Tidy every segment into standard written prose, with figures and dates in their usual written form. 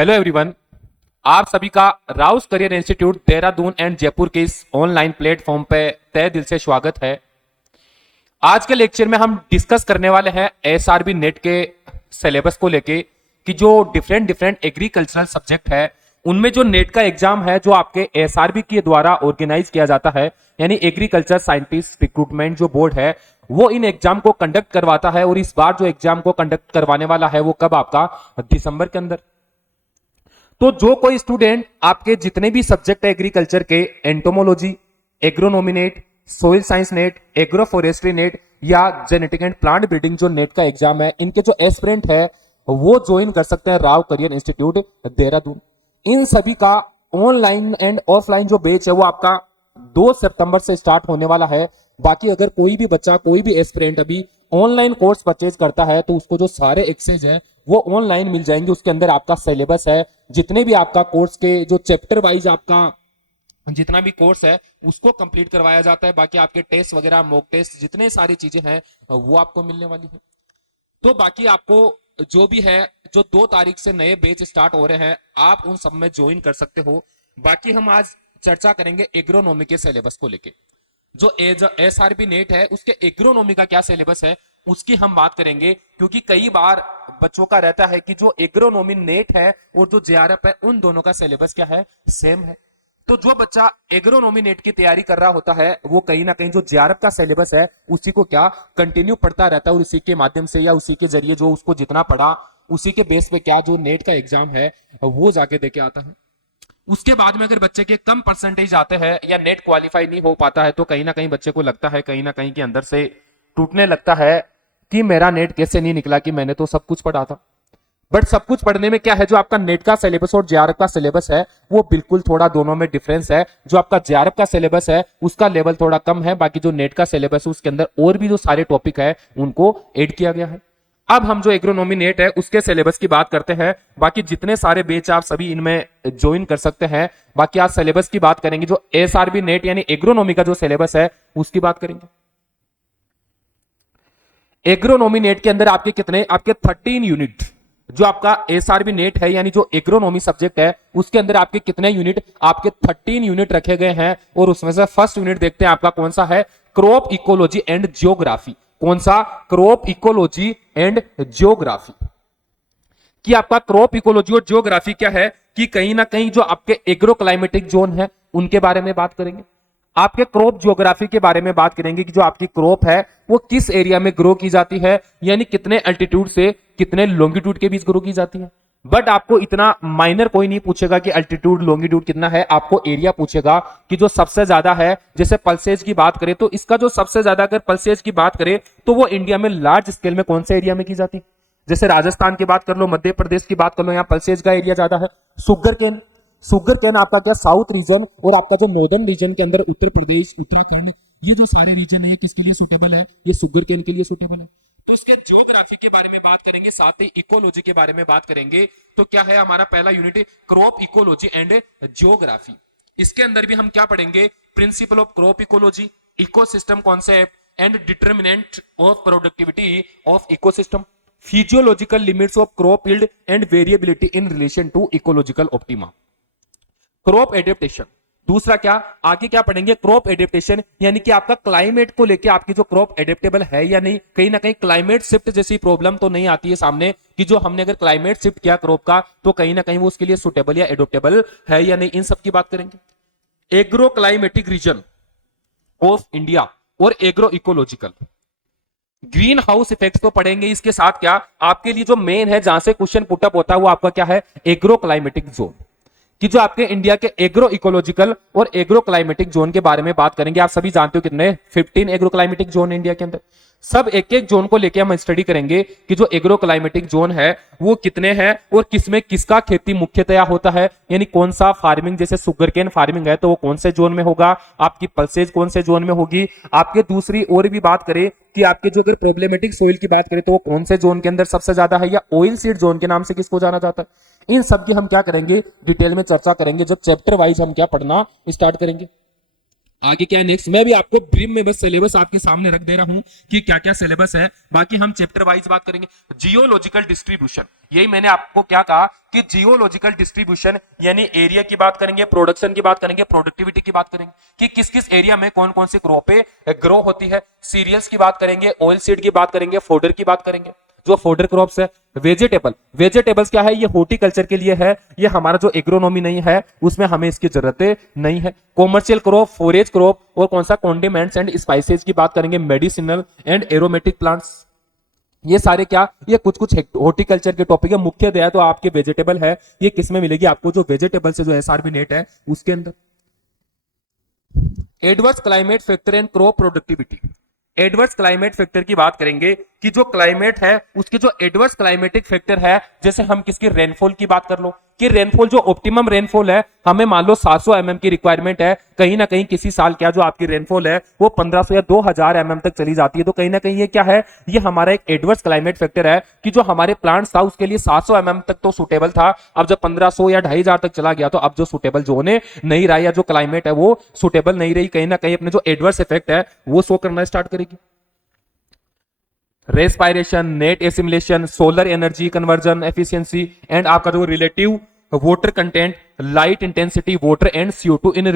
Hello everyone, आप सभी का Rouse career institute Dehradun and Jaipur के इस ऑनलाइन प्लेटफॉर्म पे तहे दिल से स्वागत है। आज के लेक्चर में हम डिस्कस करने वाले हैं एसआरबी नेट के सिलेबस को लेके कि जो डिफरेंट डिफरेंट एग्रीकल्चरल सब्जेक्ट है उनमें जो नेट का एग्जाम है जो आपके एसआरबी के द्वारा ऑर्गेनाइज किया जाता है, यानी एग्रीकल्चर साइंटिस्ट रिक्रूटमेंट जो बोर्ड है वो इन एग्जाम को कंडक्ट करवाता है। और इस बार जो एग्जाम को कंडक्ट करवाने वाला है वो कब, आपका दिसंबर के अंदर। तो जो कोई स्टूडेंट आपके जितने भी सब्जेक्ट है एग्रीकल्चर के, entomology, agronomy net, soil science net, agro forestry net या जेनेटिक एंड प्लांट ब्रीडिंग जो नेट का एग्जाम है, इनके जो एस्पिरेंट है वो ज्वाइन कर सकते हैं राव करियर इंस्टीट्यूट देहरादून। इन सभी का ऑनलाइन एंड ऑफलाइन जो बैच है वो आपका 2 सितंबर से स्टार्ट होने वाला है। बाकी अगर कोई भी बच्चा, कोई भी एस्पिरेंट अभी ऑनलाइन कोर्स परचेज करता है तो उसको जो सारे एक्सेस है वो ऑनलाइन मिल जाएंगे। उसके अंदर आपका सिलेबस है, जितने भी आपका कोर्स के जो चैप्टर वाइज आपका जितना भी कोर्स है उसको कंप्लीट करवाया जाता है। बाकी आपके टेस्ट वगैरह, मॉक टेस्ट, जितने सारी चीजें हैं वो आपको मिलने वाली है। तो बाकी आपको जो भी है, जो 2 तारीख से नए बैच स्टार्ट हो रहे हैं, आप उन सब में ज्वाइन कर सकते हो। बाकी हम आज चर्चा करेंगे एग्रोनॉमी के सिलेबस को लेके। जो एसआरबी नेट है उसके एग्रोनॉमी का क्या सिलेबस है उसकी हम बात करेंगे, क्योंकि कई बार बच्चों का रहता है कि जो एग्रोनॉमी नेट है और जो जेआरएफ है उन दोनों का सिलेबस क्या है, सेम है। तो जो बच्चा एग्रोनॉमी नेट की तैयारी कर रहा होता है वो कहीं ना कहीं जो जेआरएफ का सिलेबस है उसी को क्या कंटिन्यू पढ़ता रहता है, और उसी के माध्यम से या उसी के जरिए जो उसको जितना पढ़ा उसी के बेस पे क्या जो नेट का एग्जाम है वो जाके देके आता है। उसके बाद में अगर बच्चे के कम परसेंटेज आते हैं या नेट क्वालिफाई नहीं हो पाता है तो कहीं ना कहीं बच्चे को लगता है, कहीं ना कहीं के अंदर से टूटने लगता है कि मेरा नेट कैसे नहीं निकला, कि मैंने तो सब कुछ पढ़ा था। बट सब कुछ पढ़ने में क्या है, जो आपका नेट का सिलेबस और जेआरएफ का सिलेबस है वो बिल्कुल थोड़ा दोनों में डिफरेंस है। जो आपका जेआरएफ का सिलेबस है उसका लेवल थोड़ा कम है, बाकी जो नेट का सिलेबस है उसके अंदर और भी जो सारे टॉपिक है उनको ऐड किया गया है। अब हम जो एग्रोनॉमी नेट है उसके सिलेबस की बात करते हैं। बाकी जितने सारे बैच आप सभी इनमें ज्वाइन कर सकते हैं। बाकी आज सिलेबस की बात करेंगे, जो एसआरबी नेट यानी एग्रोनॉमी का जो सिलेबस है उसकी बात करेंगे। एग्रोनॉमी नेट के अंदर आपके कितने, आपके 13 यूनिट, जो आपका एसआरबी नेट है यानी जो एग्रोनॉमी सब्जेक्ट है उसके अंदर आपके कितने यूनिट, आपके 13 यूनिट रखे गए हैं। और उसमें से फर्स्ट यूनिट देखते हैं आपका कौन सा है, क्रॉप इकोलॉजी एंड जियोग्राफी। कौन सा, क्रॉप इकोलॉजी एंड जियोग्राफी। कि आपका क्रॉप इकोलॉजी और जियोग्राफी क्या है कि कहीं ना कहीं जो आपके एग्रो क्लाइमेटिक जोन है उनके बारे में बात करेंगे। आपके क्रॉप जियोग्राफी के बारे में बात करेंगे कि जो आपकी क्रॉप है वो किस एरिया में ग्रो की जाती है, यानी कितने अल्टीट्यूड से कितने लॉन्गिट्यूड के बीच ग्रो की जाती है। बट आपको इतना माइनर कोई नहीं पूछेगा कि अल्टीट्यूड लॉन्गिट्यूड कितना है, आपको एरिया पूछेगा कि जो सबसे ज्यादा है। जैसे पल्सेज की बात करें तो इसका जो सबसे ज्यादा, अगर पल्सेज की बात करें तो वो इंडिया में लार्ज स्केल में कौन से एरिया में की जाती है। जैसे राजस्थान की बात कर लो, मध्य प्रदेश की बात कर लो, यहाँ पल्सेज का एरिया ज्यादा है। सुगर केन आपका क्या साउथ रीजन और आपका जो नॉर्दर्न रीजन के अंदर उत्तर प्रदेश, उत्तराखंड, ये जो सारे रीजन है किसके लिए सुटेबल है, ये सुगर केन के लिए सुटेबल है। तो उसके जियोग्राफी के बारे में बात करेंगे, साथ ही इकोलॉजी के बारे में बात करेंगे। तो क्या है हमारा पहला unit, crop ecology and geography. इसके अंदर भी हम क्या पढ़ेंगे, principle of crop ecology, ecosystem concept and determinant of productivity of ecosystem, physiological limits of crop yield and variability in relation to ecological optima, crop adaptation. दूसरा क्या, आगे क्या पढ़ेंगे, क्रॉप एडेप्टेशन, यानी कि आपका क्लाइमेट को लेके आपकी जो क्रॉप एडेप्टेबल है या नहीं, कहीं ना कहीं क्लाइमेट शिफ्ट जैसी प्रॉब्लम तो नहीं आती है सामने कि जो हमने अगर क्लाइमेट शिफ्ट किया क्रॉप का तो कहीं ना कहीं वो उसके लिए सुटेबल या एडोप्टेबल है या नहीं, इन सब की बात करेंगे। Agro climatic region of India और agro ecological, greenhouse effect तो पढ़ेंगे। इसके साथ क्या आपके लिए जो मेन है जहां से क्वेश्चन पुटअप होता है वो आपका क्या है, एग्रो क्लाइमेटिक जोन, कि जो आपके इंडिया के एग्रो इकोलॉजिकल और एग्रो क्लाइमेटिक जोन के बारे में बात करेंगे। आप सभी जानते हो कितने 15 एग्रो क्लाइमेटिक जोन इंडिया के अंदर। सब एक एक जोन को लेके हम स्टडी करेंगे कि जो एग्रो क्लाइमेटिक जोन है वो कितने हैं और किसमें किसका खेती मुख्यतया होता है, यानी कौन सा फार्मिंग, जैसे सुगर केन फार्मिंग है तो वो कौन से जोन में होगा, आपकी पल्सेज कौन से जोन में होगी। आपके दूसरी और भी बात करें कि आपके जो अगर प्रॉब्लमेटिक सोइल की बात करें तो वो कौन से जोन के अंदर सबसे ज्यादा है, या ऑयल सीड जोन के नाम से किसको जाना जाता है। इन सब की हम क्या करेंगे, डिटेल में चर्चा करेंगे जब चैप्टर वाइज हम क्या पढ़ना स्टार्ट करेंगे। आगे क्या है नेक्स्ट, मैं भी आपको ब्रीफ में बस सिलेबस आपके सामने रख दे रहा हूं कि क्या क्या सिलेबस है, बाकी हम चैप्टर वाइज बात करेंगे। जियोलॉजिकल डिस्ट्रीब्यूशन, यही मैंने आपको क्या कहा कि जियोलॉजिकल डिस्ट्रीब्यूशन यानी एरिया की बात करेंगे, प्रोडक्शन की बात करेंगे, प्रोडक्टिविटी की बात करेंगे कि किस किस एरिया में कौन कौन सी क्रॉपें ग्रो होती है, सीरियल्स की बात करेंगे, ऑयल सीड की बात करेंगे, फोडर की बात करेंगे, जो फोडर क्रॉप्स है, वेजिटेबल्स क्या है, ये हॉर्टिकल्चर के लिए है, ये हमारा जो एग्रोनॉमी नहीं है उसमें हमें इसकी जरूरत नहीं है। कॉमर्शियल क्रॉप, फॉरेज क्रॉप और कौन सा कॉन्डिमेंट्स एंड स्पाइसेस की बात करेंगे, मेडिसिनल एंड एरोमेटिक प्लांट्स, ये सारे क्या, ये कुछ कुछ हॉर्टिकल्चर के टॉपिक है। मुख्य दया तो आपके वेजिटेबल है, ये किस में मिलेगी आपको, जो वेजिटेबल से जो एसआरबी नेट है उसके अंदर। Adverse climate factor and crop productivity, adverse climate factor की बात करेंगे कि जो क्लाइमेट है उसके जो एडवर्स क्लाइमेटिक फैक्टर है, जैसे हम किसकी रेनफॉल की बात कर लो कि रेनफॉल जो ऑप्टिमम रेनफॉल है, हमें मान लो 700 mm की रिक्वायरमेंट है, कहीं ना कहीं किसी साल क्या जो आपकी रेनफॉल है वो 1500 या 2000 mm तक चली जाती है, तो कहीं ना कहीं ये क्या है, ये हमारा एक एडवर्स क्लाइमेट फैक्टर है कि जो हमारे प्लांट्स था उसके लिए 700 mm तक तो सुटेबल था, अब जब 1500 या 2500 तक चला गया तो अब जो सुटेबल जो होने नहीं रहा या जो क्लाइमेट है वो सुटेबल नहीं रही, कहीं ना कहीं अपने जो एडवर्स इफेक्ट है वो शो करना स्टार्ट करेगी। Respiration, net assimilation, solar energy conversion efficiency and आपका जो relative water content, light intensity, water and CO2 in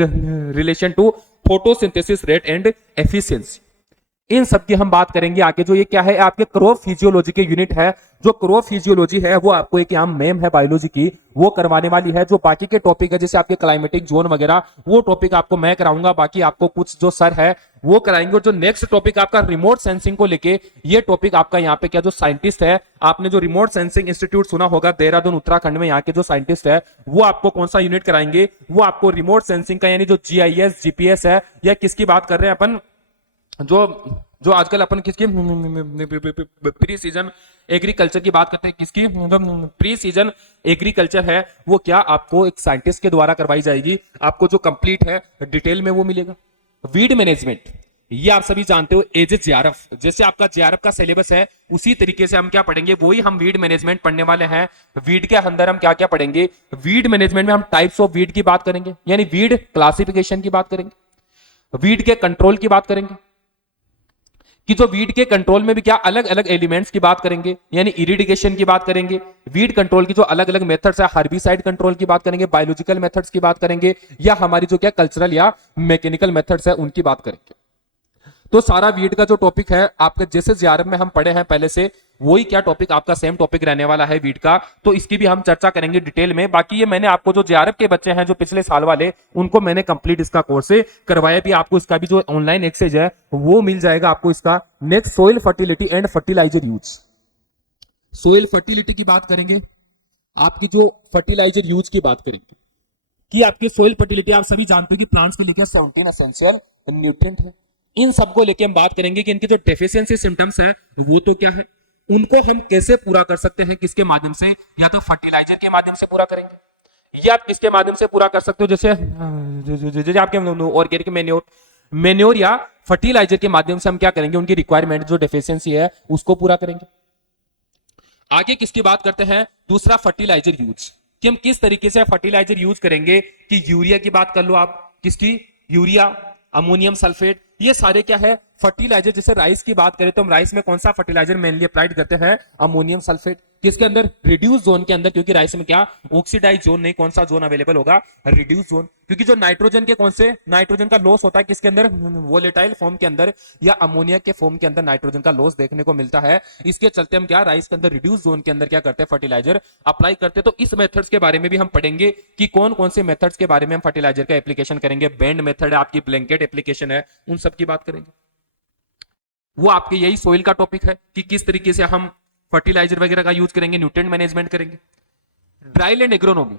relation to photosynthesis rate and efficiency, इन सब की हम बात करेंगे आगे। जो ये क्या है, आपके क्रॉप फिजियोलॉजी के यूनिट है, जो क्रॉप फिजियोलॉजी है वो आपको एक यहाँ मैम है बायोलॉजी की, वो करवाने वाली है। जो बाकी के टॉपिक है जैसे आपके क्लाइमेटिक जोन वगैरह, वो टॉपिक आपको मैं कराऊंगा, बाकी आपको कुछ जो सर है वो कराएंगे। और जो नेक्स्ट टॉपिक आपका रिमोट सेंसिंग को लेके, ये टॉपिक आपका यहाँ पे क्या जो साइंटिस्ट है, आपने जो रिमोट सेंसिंग इंस्टीट्यूट सुना होगा देहरादून उत्तराखंड में, यहाँ के जो साइंटिस्ट है वो आपको कौन सा यूनिट कराएंगे, वो आपको रिमोट सेंसिंग का, यानी जो GIS GPS है, या किसकी बात कर रहे हैं अपन, जो जो आजकल अपन किसकी प्री सीजन एग्रीकल्चर की बात करते हैं, किसकी प्री सीजन एग्रीकल्चर है, वो क्या आपको एक साइंटिस्ट के द्वारा करवाई जाएगी, आपको जो कंप्लीट है डिटेल में वो मिलेगा। वीड मैनेजमेंट, ये आप सभी जानते हो एज ए JRF, जैसे आपका JRF का सिलेबस है उसी तरीके से हम क्या पढ़ेंगे, वही हम वीड मैनेजमेंट पढ़ने वाले हैं। वीड के अंदर हम क्या क्या पढ़ेंगे, वीड मैनेजमेंट में हम टाइप्स ऑफ वीड की बात करेंगे, यानी वीड क्लासिफिकेशन की बात करेंगे, वीड के कंट्रोल की बात करेंगे कि जो वीड के कंट्रोल में भी क्या अलग अलग एलिमेंट्स की बात करेंगे, यानी इरिडिकेशन की बात करेंगे, वीड कंट्रोल की जो अलग अलग मेथड्स है, हर्बिसाइड कंट्रोल की बात करेंगे, बायोलॉजिकल मेथड्स की बात करेंगे, या हमारी जो क्या कल्चरल या मैकेनिकल मेथड्स है उनकी बात करेंगे। तो सारा वीड का जो टॉपिक है आपका, जैसे JRF में हम पढ़े हैं पहले से, वही क्या टॉपिक आपका सेम टॉपिक रहने वाला है वीड का, तो इसकी भी हम चर्चा करेंगे डिटेल में। बाकी ये मैंने आपको जो JRF के बच्चे हैं जो पिछले साल वाले, उनको मैंने कंप्लीट इसका कोर्स करवाया भी, आपको इसका भी जो ऑनलाइन एक्सेस है वो मिल जाएगा आपको इसका। Next soil fertility and fertilizer use, soil fertility की बात करेंगे, आपकी जो फर्टिलाइजर यूज की बात करेंगे कि आपकी सोइल फर्टिलिटी, आप सभी जानते हो कि प्लांट्स के लिए 17 एसेंशियल न्यूट्रिएंट है, इन सबको लेके हम बात करेंगे कि इनके जो डेफिशिएंसी सिम्टम्स है वो तो क्या है, उनको हम कैसे पूरा कर सकते हैं, किसके माध्यम से, या तो फर्टिलाइजर के माध्यम से पूरा करेंगे, या आप किसके माध्यम से पूरा कर सकते हो, जैसे आपके ऑर्गेनिक मेन्योर या फर्टिलाइजर के माध्यम से हम क्या करेंगे, उनकी रिक्वायरमेंट जो डेफिशिएंसी है उसको पूरा करेंगे। आगे किसकी बात करते हैं, दूसरा फर्टिलाइजर यूज, कि हम किस तरीके से फर्टिलाइजर यूज करेंगे, कि यूरिया की बात कर लो आप, किसकी, यूरिया, अमोनियम सल्फेट, ये सारे क्या है फर्टिलाइजर। जैसे राइस की बात करें तो हम राइस में कौन सा फर्टिलाइजर मेनली अप्लाइड करते हैं, अमोनियम सल्फेट, किसके अंदर, रिड्यूस जोन के अंदर, क्योंकि राइस में क्या ऑक्सीडाइज जोन नहीं, कौन सा जोन अवेलेबल होगा, रिड्यूस जोन, क्योंकि जो नाइट्रोजन के कौन से, नाइट्रोजन का लॉस होता है किसके अंदर, वोलेटाइल फॉर्म के अंदर या अमोनिया के फॉर्म के अंदर नाइट्रोजन का लॉस देखने को मिलता है। इसके चलते हम क्या राइस के अंदर रिड्यूस जोन के अंदर क्या करते हैं, फर्टिलाइजर अप्लाई करते हैं। तो इस मेथड्स के बारे में भी हम पढ़ेंगे कि कौन कौन से मेथड्स के बारे में हम फर्टिलाइजर का एप्लीकेशन करेंगे, बैंड मेथड है आपकी, ब्लैंकेट एप्लीकेशन है, उन सब की बात करेंगे। वो आपके यही सोइल का टॉपिक है कि किस तरीके से हम फर्टिलाइजर वगैरह का यूज करेंगे, न्यूट्रिएंट मैनेजमेंट करेंगे। ड्राईलैंड एग्रोनॉमी,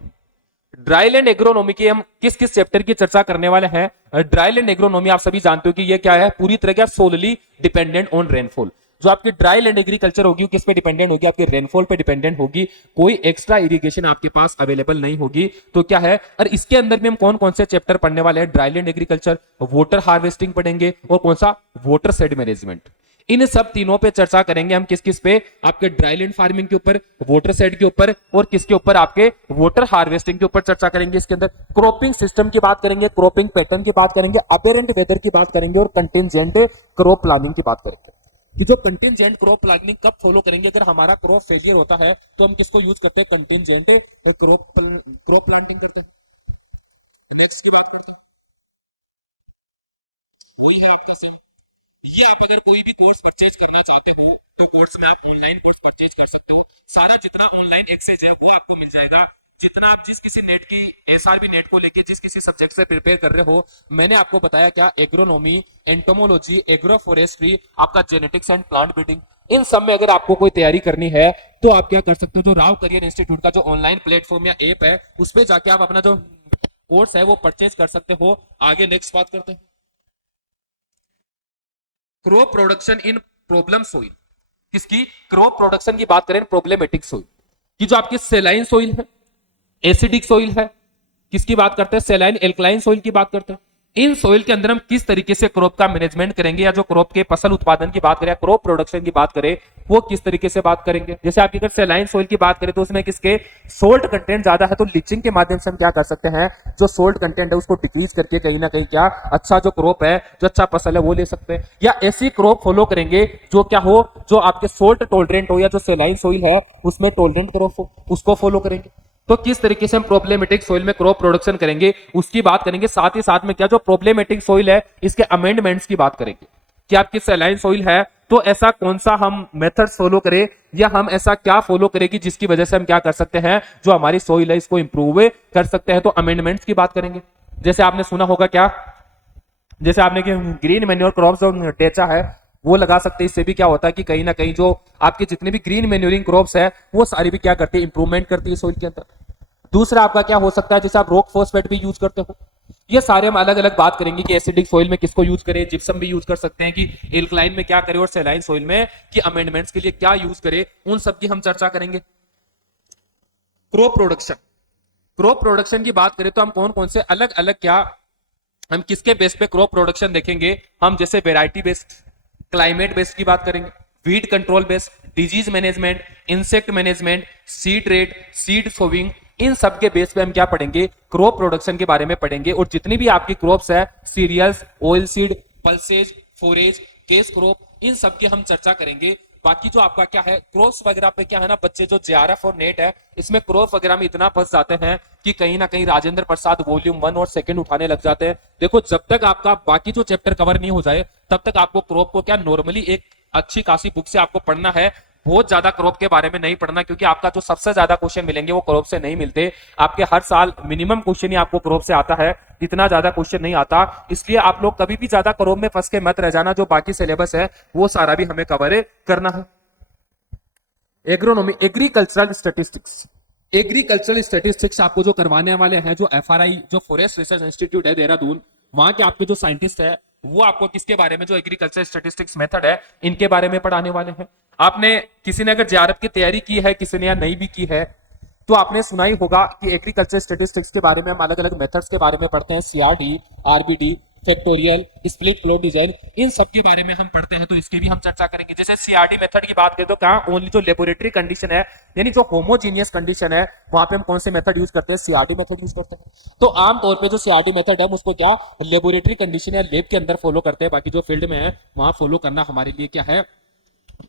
ड्राईलैंड एग्रोनॉमी की हम किस किस चैप्टर की चर्चा करने वाले हैं। ड्राईलैंड एग्रोनॉमी आप सभी जानते हो कि ये क्या है, पूरी तरह क्या सोलली डिपेंडेंट ऑन रेनफॉल। जो आपकी ड्राई लैंड एग्रीकल्चर होगी किस पे डिपेंडेंट होगी, आपके रेनफॉल पे डिपेंडेंट होगी, कोई एक्स्ट्रा इरिगेशन आपके पास अवेलेबल नहीं होगी। तो क्या है, और इसके अंदर भी हम कौन कौन से चैप्टर पढ़ने वाले हैं, dry land agriculture, water harvesting पढ़ेंगे, और कौन सा, वाटर शेड मैनेजमेंट। इन सब तीनों पे चर्चा करेंगे हम। किस किस पे? आपके ड्राईलैंड फार्मिंग के ऊपर, वाटर सेड के ऊपर, और किसके ऊपर? आपके वाटर हार्वेस्टिंग के ऊपर चर्चा करेंगे। इसके अंदर क्रॉपिंग सिस्टम की बात करेंगे, क्रॉपिंग पैटर्न की बात करेंगे, अपेरेंट वेदर की बात करेंगे, और कंटिजेंट क्रॉप प्लानिंग की बात करेंगे कि जो कंटिजेंट क्रॉप प्लानिंग कब फॉलो करेंगे। अगर हमारा क्रॉप फेलियर होता है तो हम किसको यूज करते हैं? कंटिजेंट क्रॉप प्लांटिंग करते हैं। नेक्स्ट की बात करते हैं, वही है आपका सेम। ये आप अगर कोई भी कोर्स परचेज करना चाहते हो तो कोर्स में आप ऑनलाइन कोर्स परचेज कर सकते हो। सारा जितना ऑनलाइन एक्सेस है वो आपको मिल जाएगा। जितना आप जिस किसी नेट की एसआरबी नेट को लेके जिस किसी सब्जेक्ट से प्रिपेयर कर रहे हो, मैंने आपको बताया क्या? एग्रोनॉमी, एंटोमोलॉजी, एग्रो फॉरेस्ट्री, आपका जेनेटिक्स एंड प्लांट ब्रीडिंग, इन सब में अगर आपको कोई तैयारी करनी है तो आप क्या कर सकते हो? जो राव करियर इंस्टीट्यूट का जो ऑनलाइन प्लेटफॉर्म या ऐप है उस पर जाके आप अपना जो कोर्स है वो परचेज कर सकते हो। आगे नेक्स्ट बात करते हैं, crop production in problem soil. किसकी? क्रॉप प्रोडक्शन की बात करें, प्रॉब्लमेटिक सोइल की। जो आपकी सेलाइन सोइल है, एसिडिक सोइल है, किसकी बात करते हैं? सेलाइन एल्कलाइन सोइल की बात करते हैं। इन सोइल के अंदर हम किस तरीके से क्रॉप का मैनेजमेंट करेंगे, या जो क्रॉप के फसल उत्पादन की बात करें, क्रॉप प्रोडक्शन की बात करें, वो किस तरीके से बात करेंगे। जैसे आपकी अगर सेलाइन सोइल की बात करें तो उसमें किसके सोल्ट कंटेंट ज्यादा है, तो लीचिंग के माध्यम से हम क्या कर सकते हैं? जो सोल्ट कंटेंट है उसको डिक्रीज करके कहीं ना कहीं क्या अच्छा जो क्रॉप है, जो अच्छा फसल है वो ले सकते हैं। या ऐसी क्रॉप फॉलो करेंगे जो क्या हो, जो आपके सोल्ट टॉलरेंट हो, या जो सेलाइन सोइल है उसमें टॉलरेंट क्रॉप हो, उसको फॉलो करेंगे। तो किस तरीके से हम प्रॉब्लमेटिक सोइल में क्रॉप प्रोडक्शन करेंगे उसकी बात करेंगे। साथ ही साथ में क्या जो प्रॉब्लमेटिक सोइल है इसके अमेंडमेंट्स की बात करेंगे कि आपकी सेलाइन सोइल है तो ऐसा कौन सा हम मेथड फॉलो करें, या हम ऐसा क्या फॉलो करें कि जिसकी वजह से हम क्या कर सकते हैं, जो हमारी सोइल है इसको इंप्रूव कर सकते हैं। तो अमेंडमेंट्स की बात करेंगे। जैसे आपने सुना होगा क्या, जैसे आपने कि ग्रीन मैन्योर क्रॉप्स जो टेचा है वो लगा सकते हैं। इससे भी क्या होता है कि कहीं ना कहीं जो आपके जितने भी ग्रीन मैन्योरिंग क्रॉप्स है वो सारी भी क्या करती है? इंप्रूवमेंट करती है सोइल के अंदर। दूसरा आपका क्या हो सकता है, जैसे आप रॉक फॉस्फेट भी यूज करते हो। ये सारे हम अलग अलग बात करेंगे कि एसिडिक सोइल में किसको यूज करें, जिप्सम भी यूज कर सकते हैं, कि एल्कलाइन में क्या करें, और सेलाइन सोइल में कि अमेंडमेंट्स के लिए क्या यूज करें, उन सब की हम चर्चा करेंगे। क्रॉप प्रोडक्शन, क्रॉप प्रोडक्शन की बात करें तो हम कौन कौन से अलग अलग क्या हम किसके बेस पे क्रॉप प्रोडक्शन देखेंगे। हम जैसे वेराइटी बेस्ड, क्लाइमेट बेस्ड की बात करेंगे, weed control based, disease management, insect management, seed rate, seed sowing, इन सब के बेस पे हम क्या पढ़ेंगे? क्रॉप प्रोडक्शन के बारे में पढ़ेंगे। और जितनी भी आपकी क्रॉप्स है, cereals, oil seed, pulses, forage, cash crop, इन सब की हम चर्चा करेंगे। बाकी जो आपका क्या है क्रॉप्स वगैरह पे क्या है ना, बच्चे जो जेआरएफ और नेट है इसमें क्रॉप वगैरह में इतना फंस जाते हैं कि कहीं ना कहीं राजेंद्र प्रसाद वॉल्यूम 1 और 2 उठाने लग जाते हैं। देखो जब तक आपका बाकी जो चैप्टर कवर नहीं हो जाए तब तक आपको क्रॉप को क्या नॉर्मली एक अच्छी खासी बुक से आपको पढ़ना है। बहुत ज्यादा क्रॉप के बारे में नहीं पढ़ना, क्योंकि आपका जो सबसे ज्यादा क्वेश्चन मिलेंगे वो क्रॉप से नहीं मिलते। आपके हर साल मिनिमम क्वेश्चन ही आपको क्रॉप से आता है, इतना ज्यादा क्वेश्चन नहीं आता। इसलिए आप लोग कभी भी ज्यादा क्रॉप में फंस के मत रह जाना। जो बाकी सिलेबस है वो सारा भी हमें कवर करना है। Agronomy, agricultural statistics, agricultural statistics आपको जो करवाने वाले हैं जो एफआरआई, जो फॉरेस्ट रिसर्च इंस्टीट्यूट है देहरादून, वहां के आपके जो साइंटिस्ट है वो आपको किसके बारे में, जो एग्रीकल्चर स्टैटिस्टिक्स मेथड है इनके बारे में पढ़ाने वाले हैं। आपने किसी ने अगर जेआरएफ की तैयारी की है, किसी ने या नहीं भी की है, तो आपने सुना ही होगा कि एग्रीकल्चर स्टैटिस्टिक्स के बारे में हम अलग अलग मेथड्स के बारे में पढ़ते हैं। CRD, RBD, factorial, split plot design, इन सब के बारे में हम पढ़ते हैं। तो इसकी भी हम चर्चा करेंगे। जैसे सीआरडी मेथड की बात करें तो कहां ओनली जो लेबोरेटरी कंडीशन है, यानी जो होमोजीनियस कंडीशन है, वहां पे हम कौन से मेथड यूज करते हैं? सीआरडी मेथड यूज करते हैं। तो आमतौर पे जो सीआरडी मेथड है हम उसको क्या लेबोरेटरी कंडीशन या लैब के अंदर फॉलो करते हैं। बाकी जो फील्ड में है वहां फॉलो करना हमारे लिए क्या है,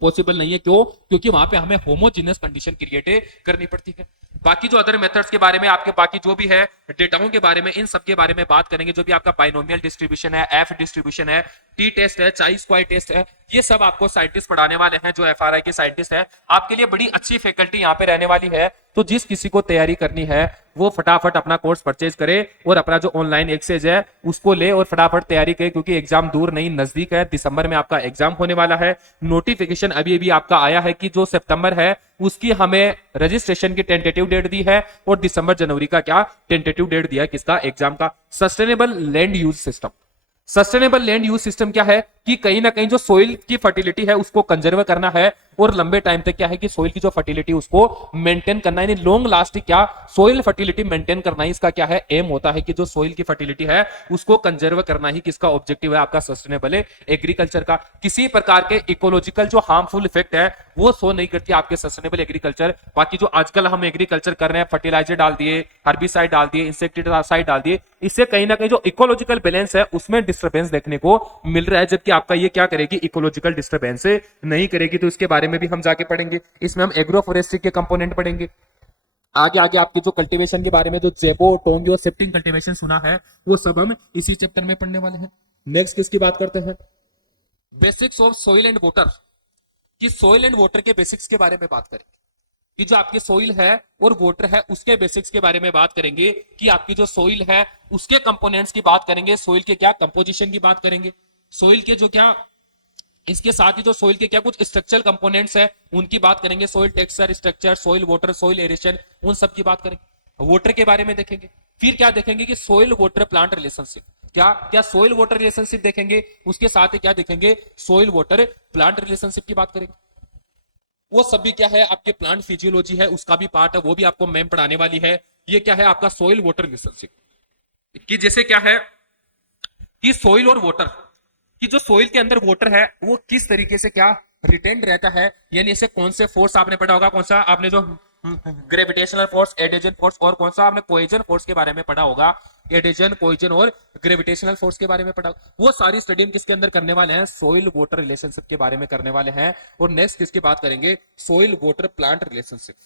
पॉसिबल नहीं है। क्यों? क्योंकि वहां पे हमें होमोजीनियस कंडीशन क्रिएट करनी पड़ती है। बाकी जो अदर मेथड्स के बारे में, आपके बाकी जो भी है डेटाओं के बारे में, इन सब के बारे में बात करेंगे। जो भी आपका बाइनोमियल डिस्ट्रीब्यूशन है, एफ डिस्ट्रीब्यूशन है, टी टेस्ट है, चाई स्क्वायर टेस्ट है, ये सब आपको साइंटिस्ट पढ़ाने वाले हैं जो एफआरआई के साइंटिस्ट है। आपके लिए बड़ी अच्छी फैकल्टी यहाँ पे रहने वाली है। तो जिस किसी को तैयारी करनी है वो फटाफट अपना कोर्स परचेज करे और अपना जो ऑनलाइन एक्सेस है उसको ले और फटाफट तैयारी करे, क्योंकि एग्जाम दूर नहीं नजदीक है। दिसंबर में आपका एग्जाम होने वाला है। नोटिफिकेशन अभी अभी आपका आया है कि जो सितंबर है उसकी हमें रजिस्ट्रेशन की टेंटेटिव डेट दी है, और दिसंबर जनवरी का क्या टेंटेटिव डेट दिया है किसका? एग्जाम का। Sustainable land use system, sustainable land use system क्या है कि कहीं ना कहीं जो सोइल की फर्टिलिटी है उसको कंजर्व करना है और लंबे टाइम तक क्या है कि सोइल की जो फर्टिलिटी उसको मेंटेन करना है, लॉन्ग लास्टिंग क्या सोइल फर्टिलिटी मेंटेन करना ही इसका क्या है एम होता है कि जो सोइल की फर्टिलिटी है उसको कंजर्व करना ही किसका ऑब्जेक्टिव है आपका सस्टेनेबल एग्रीकल्चर का। किसी प्रकार के इकोलॉजिकल जो हार्मफुल इफेक्ट है वो शो नहीं करती आपके सस्टेनेबल एग्रीकल्चर। बाकी जो आजकल हम एग्रीकल्चर कर रहे हैं, फर्टिलाइजर डाल दिए, हर्बिसाइड डाल दिए, इंसेक्टिसाइड डाल दिए, इससे कहीं ना कहीं जो इकोलॉजिकल बैलेंस है उसमें डिस्टर्बेंस देखने को मिल रहा है, जबकि आपका ये क्या करेगी इकोलॉजिकल डिस्टर्बेंस नहीं करेगी। तो इसके बारे में भी हम जाके पढ़ेंगे, इसमें हम एग्रो फॉरेस्ट्री के कंपोनेंट पढ़ेंगे। आगे आगे आपके जो कल्टीवेशन के बारे में जो जेबो टोंगी और शिफ्टिंग कल्टीवेशन सुना है वो सब हम इसी चैप्टर में पढ़ने वाले हैं। नेक्स्ट किसकी बात करते हैं, basics of soil and water, कि सोइल एंड वाटर के बेसिक्स के बारे में बात करेंगे, कि जो आपकी सोइल है और वाटर है उसके बेसिक्स के बारे में बात करेंगे, कि आपकी जो सोइल है उसके कंपोनेंट्स की बात करेंगे, सोइल के क्या कंपोजिशन की बात करेंगे, सोइल के जो क्या इसके साथ ही जो सोइल के क्या कुछ स्ट्रक्चरल कंपोनेंट्स है उनकी बात करेंगे, soil texture, structure, soil water, soil aeration, उन सब की बात करेंगे। वाटर के बारे में देखेंगे, फिर क्या देखेंगे कि सोइल वाटर प्लांट रिलेशनशिप, क्या क्या सोइल वाटर रिलेशनशिप देखेंगे, उसके साथ ही क्या देखेंगे सोइल वाटर प्लांट रिलेशनशिप की बात करेंगे। वो सब भी क्या है आपके प्लांट फिजियोलॉजी है उसका भी पार्ट है, वो भी आपको मैम पढ़ाने वाली है। ये क्या है आपका सोइल वाटर रिलेशनशिप, कि जैसे क्या है कि सोइल और वाटर कि जो सोइल के अंदर वाटर है वो किस तरीके से क्या रिटेंड रहता है, यानी ऐसे कौन से फोर्स आपने पढ़ा होगा, कौन सा आपने जो ग्रेविटेशनल फोर्स, एडिशन फोर्स, और कौन सा आपने कोहेजन फोर्स के बारे में पढ़ा होगा, एडिशन, कोहेजन और ग्रेविटेशनल फोर्स के बारे में पढ़ा, वो सारी स्टडी हम किसके अंदर करने वाले हैं, सोइल वाटर रिलेशनशिप के बारे में करने वाले हैं। और नेक्स्ट किसकी बात करेंगे, सोइल वाटर प्लांट रिलेशनशिप,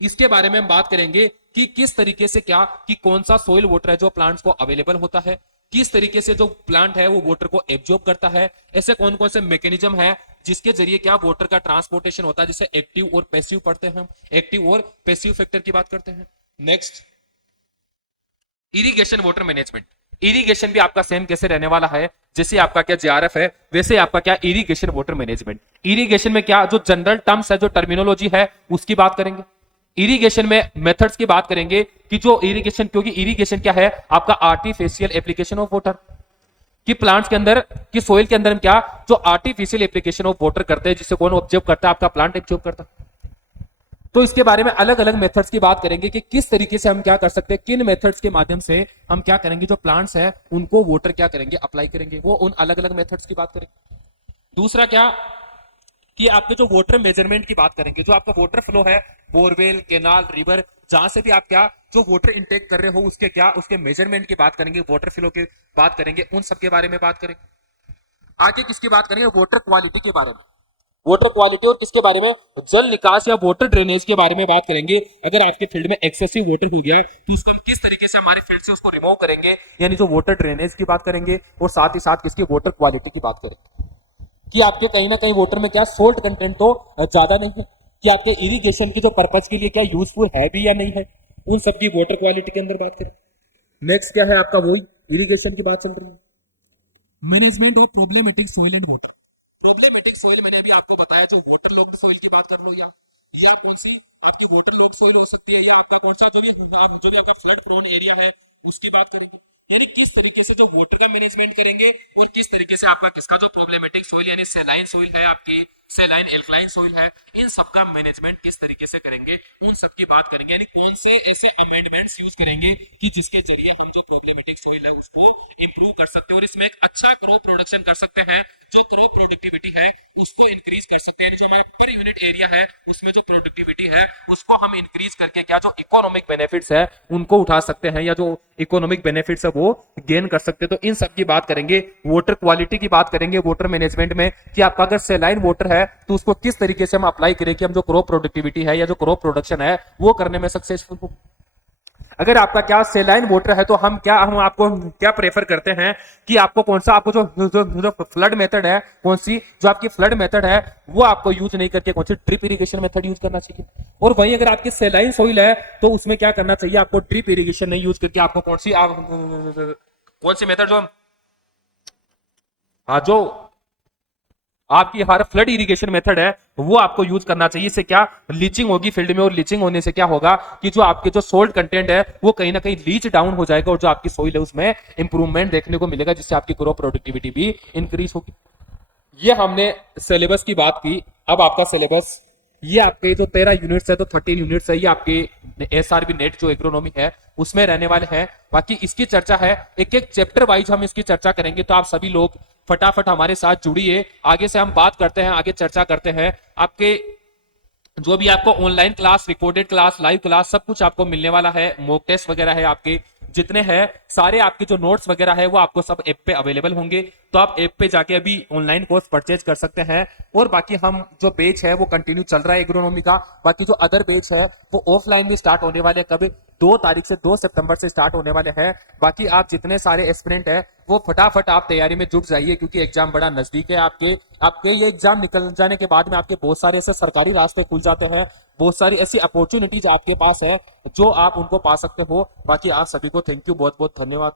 इसके बारे में हम बात करेंगे कि किस तरीके से क्या कि कौन सा सोइल वाटर है जो प्लांट्स को अवेलेबल होता है, किस तरीके से जो प्लांट है वो वाटर को एब्जॉर्ब करता है, ऐसे कौन कौन से मैकेनिज्म है जिसके जरिए क्या वाटर का ट्रांसपोर्टेशन होता है, जैसे एक्टिव और पैसिव पढ़ते हैं हम, एक्टिव और पैसिव फैक्टर की बात करते हैं। Next irrigation water management, irrigation भी आपका सेम कैसे रहने वाला है, जैसे आपका क्या जेआरएफ है वैसे आपका क्या इरिगेशन वाटर मैनेजमेंट। इरिगेशन में क्या जो जनरल टर्म्स है, जो टर्मिनोलॉजी है उसकी बात करेंगे। इरिगेशन में मेथड्स की बात करेंगे कि जो इरिगेशन, क्योंकि इरिगेशन क्या है आपका आर्टिफिशियल एप्लीकेशन ऑफ वाटर, कि प्लांट्स के अंदर कि सोइल के अंदर हम क्या जो आर्टिफिशियल एप्लीकेशन ऑफ वाटर करते हैं, जिससे कौन ऑब्जर्व करता है आपका प्लांट ऑब्जर्व करता है। तो इसके बारे में अलग अलग मेथड्स की बात करेंगे कि किस तरीके से हम क्या कर सकते हैं, किन मेथड्स के माध्यम से हम क्या करेंगे जो प्लांट्स है उनको वाटर क्या करेंगे अप्लाई करेंगे, वो उन अलग अलग मेथड्स की बात करेंगे। दूसरा क्या कि आपके जो वाटर मेजरमेंट की बात करेंगे, जो आपका वाटर फ्लो है बोरवेल, केनाल, रिवर, जहां से भी आप क्या जो वाटर इंटेक कर रहे हो उसके क्या उसके मेजरमेंट की बात करेंगे, वाटर फ्लो की बात करेंगे, उन सब के बारे में बात करेंगे। आगे किसकी बात करेंगे, वाटर क्वालिटी के बारे में, वाटर क्वालिटी और किसके बारे में, जल निकास या वाटर ड्रेनेज के बारे में बात करेंगे। अगर आपके फील्ड में एक्सेसिव वाटर हो गया तो उसको हम किस तरीके से हमारे फील्ड से उसको रिमूव करेंगे, यानी जो वाटर ड्रेनेज की बात करेंगे, और साथ ही साथ किसकी वाटर क्वालिटी की बात करेंगे, कि आपके कहीं ना कहीं वाटर में क्या सोल्ट कंटेंट तो ज्यादा नहीं है, कि आपके इरिगेशन की जो पर्पज के लिए क्या यूजफुल है भी या नहीं है, उन सब की वाटर क्वालिटी के अंदर बात करें। नेक्स्ट क्या है आपका वही इरिगेशन की बात चल रही है, management of problematic soil and water. Problematic soil मैंने अभी आपको बताया, जो वाटर लॉक्ड सॉइल की बात कर लो, या कौन सी आपकी वाटर लॉक्ड सॉइल हो सकती है, या आपका कौन सा जो भी आपका फ्लड प्रोन एरिया है उसकी बात करेंगे, यानी किस तरीके से जो वाटर का मैनेजमेंट करेंगे और किस तरीके से आपका किसका जो प्रॉब्लमेटिक सॉइल यानी सेलाइन सॉइल है, आपकी सेलाइन एल्कलाइन सॉइल है, इन सब का मैनेजमेंट किस तरीके से करेंगे, उन सब की बात करेंगे, यानी कौन से ऐसे अमेंडमेंट्स यूज करेंगे कि जिसके जरिए हम जो प्रॉब्लमेटिक सॉइल है उसको इंप्रूव कर सकते हैं और इसमें एक अच्छा क्रॉप प्रोडक्शन कर सकते हैं, जो क्रॉप प्रोडक्टिविटी है उसको इंक्रीज कर सकते हैं, जो हमारा पर यूनिट एरिया है उसमें जो प्रोडक्टिविटी है उसको हम इंक्रीज करके क्या जो इकोनॉमिक बेनिफिट्स है उनको उठा सकते हैं, या जो इकोनॉमिक बेनिफिट्स है वो गेन कर सकते हैं। तो इन सब की बात करेंगे, वाटर क्वालिटी की बात करेंगे वाटर मैनेजमेंट में, कि आपका अगर सेलाइन वाटर है तो उसको किस तरीके से हम अप्लाई करें कि हम जो क्रॉप प्रोडक्टिविटी है या जो क्रॉप प्रोडक्शन है वो करने में सक्सेसफुल हो। अगर आपका क्या सेलाइन वाटर है तो हम आपको क्या प्रेफर करते हैं कि आपको कौन सा आपको जो फ्लड मेथड है, कौन सी जो आपकी फ्लड मेथड है वो आपको यूज नहीं करके कौन सी ड्रिप इरिगेशन मेथड यूज करना चाहिए। और वहीं अगर आपकी सेलाइन सॉइल है तो उसमें क्या करना चाहिए, आपको ड्रिप इरिगेशन नहीं यूज करके आपको कौन सी मेथड जो जो आपकी हर फ्लड इरिगेशन मेथड है वो आपको यूज करना चाहिए। इससे क्या लीचिंग होगी फील्ड में, और लीचिंग होने से क्या होगा कि जो आपके जो सोल्ट कंटेंट है वो कहीं ना कहीं लीच डाउन हो जाएगा और जो आपकी सोइल है उसमें इंप्रूवमेंट देखने को मिलेगा, जिससे आपकी क्रॉप प्रोडक्टिविटी भी इंक्रीज होगी। ये हमने सिलेबस की बात की। अब आपका सिलेबस, ये आपके जो 13 यूनिट्स है तो 13 यूनिट्स है, ये आपके एसआरबी नेट जो इकोनॉमी है उसमें रहने वाले हैं। बाकी इसकी चर्चा है, एक एक चैप्टर वाइज हम इसकी चर्चा करेंगे, तो आप सभी लोग फटाफट हमारे साथ जुड़िए। आगे से हम बात करते हैं, आगे चर्चा करते हैं। आपके जो भी आपको online class, recorded class, live class सब कुछ आपको मिलने वाला है। मॉक टेस्ट वगैरह है, आपके जितने हैं सारे आपके जो नोट्स वगैरह है वो आपको सब ऐप पे अवेलेबल होंगे। तो आप ऐप पे जाके अभी ऑनलाइन कोर्स परचेज कर सकते हैं। और बाकी हम जो बैच है वो कंटिन्यू चल रहा है एग्रोनॉमी का। बाकी जो अदर बैच है वो ऑफलाइन भी स्टार्ट होने वाले, कभी 2 तारीख से 2 सितंबर से स्टार्ट होने वाले हैं। बाकी आप जितने सारे एस्पिरेंट है वो फटाफट आप तैयारी में जुट जाइए, क्योंकि एग्जाम बड़ा नजदीक है। आपके आपके ये एग्जाम निकल जाने के बाद में आपके बहुत सारे ऐसे सरकारी रास्ते खुल जाते हैं, बहुत सारी ऐसी अपॉर्चुनिटीज आपके पास है जो आप उनको पा सकते हो। बाकी आप सभी को थैंक यू, बहुत बहुत धन्यवाद।